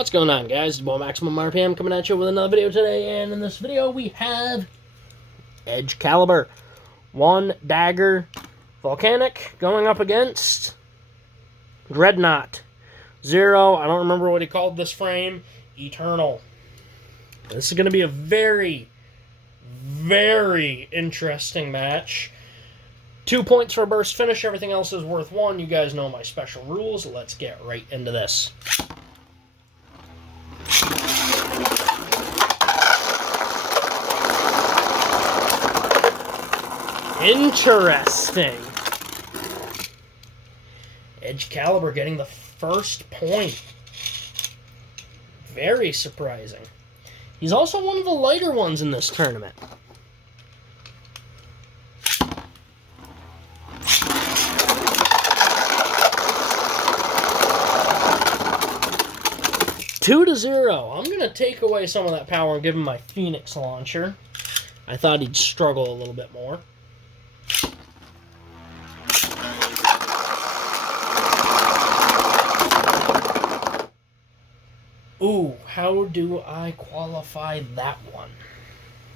What's going on, guys? It's Boy Maximum RPM coming at you with another video today, and in this video we have Edge-Caliber 1 Dagger Volcanic going up against Dreadknot 0. I don't remember what he called this frame. Eternal. This is going to be a very, very interesting match. 2 points for a burst finish. Everything else is worth 1. You guys know my special rules. Let's get right into this. Interesting. Edge-Caliber getting the first point. Very surprising. He's also one of the lighter ones in this tournament. Two to 0. I'm going to take away some of that power and give him my Phoenix launcher. I thought he'd struggle a little bit more. Ooh, how do I qualify that one?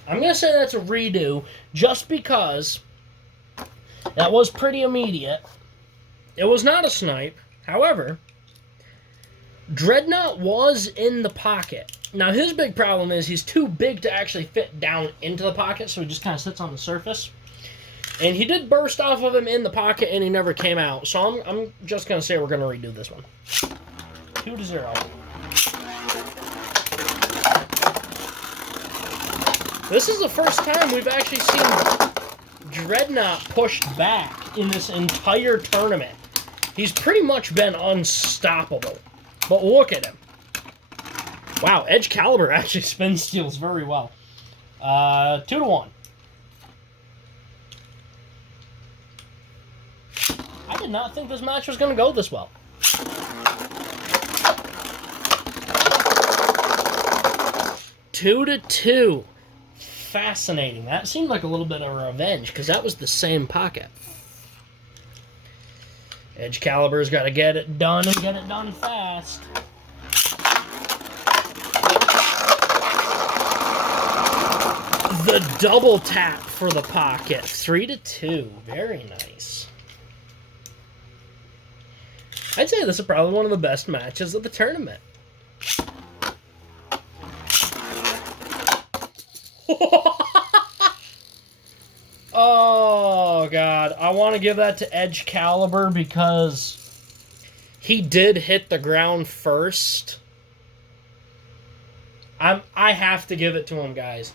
I'm going to say that's a redo, just because that was pretty immediate. It was not a snipe. However, Dreadknot was in the pocket. Now, his big problem is he's too big to actually fit down into the pocket, so he just kind of sits on the surface. And he did burst off of him in the pocket, and he never came out. So I'm just going to say we're going to redo this one. 2 to 0. This is the first time we've actually seen Dreadknot pushed back in this entire tournament. He's pretty much been unstoppable. But look at him. Wow, Edge-Caliber actually spin steals very well. 2 to 1. I did not think this match was going to go this well. 2 to 2. Fascinating. That seemed like a little bit of revenge, because that was the same pocket. Edge-Caliber's got to get it done and get it done fast. The double tap for the pocket. 3 to 2. Very nice. I'd say this is probably one of the best matches of the tournament. Oh, God. I want to give that to Edge-Caliber because he did hit the ground first. I have to give it to him, guys.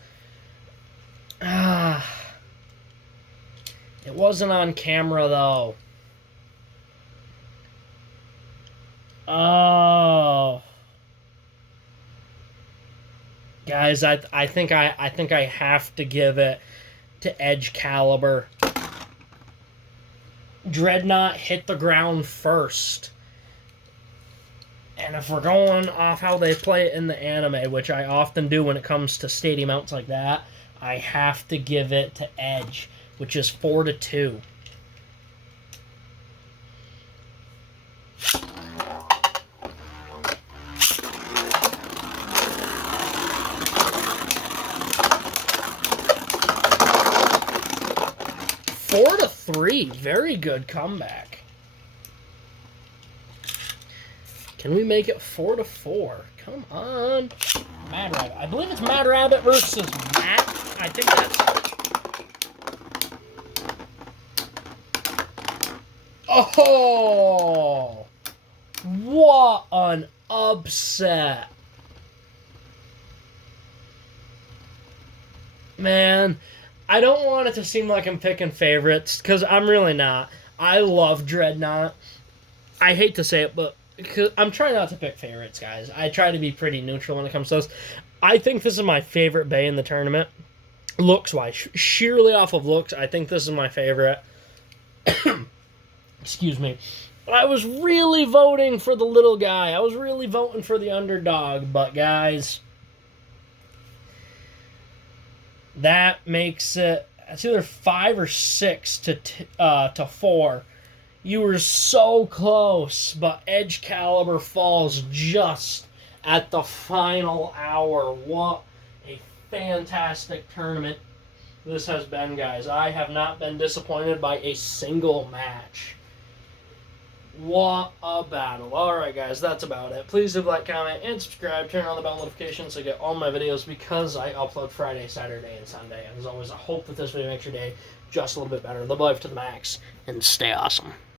It wasn't on camera, though. Oh. Guys, I think I have to give it to Edge-Caliber. Dreadknot hit the ground first. And if we're going off how they play it in the anime, which I often do when it comes to stadium mounts like that, I have to give it to Edge, which is 4 to 2. Very good comeback. Can we make it 4 to 4? Come on. Mad Rabbit. I believe it's Mad Rabbit versus Matt. I think that's... Oh! What an upset. Man, I don't want it to seem like I'm picking favorites, because I'm really not. I love Dreadknot. I hate to say it, but I'm trying not to pick favorites, guys. I try to be pretty neutral when it comes to this. I think this is my favorite Bay in the tournament. Looks-wise. Sheerly off of looks, I think this is my favorite. Excuse me. I was really voting for the little guy. I was really voting for the underdog, but guys... That makes it, it's either 5 or 6 to 4. You were so close, but Edge-Caliber falls just at the final hour. What a fantastic tournament this has been, guys. I have not been disappointed by a single match. What a battle. Alright, guys, that's about it. Please do like, comment, and subscribe. Turn on the bell notifications to get all my videos because I upload Friday, Saturday, and Sunday. And as always, I hope that this video makes your day just a little bit better. Live life to the max and stay awesome.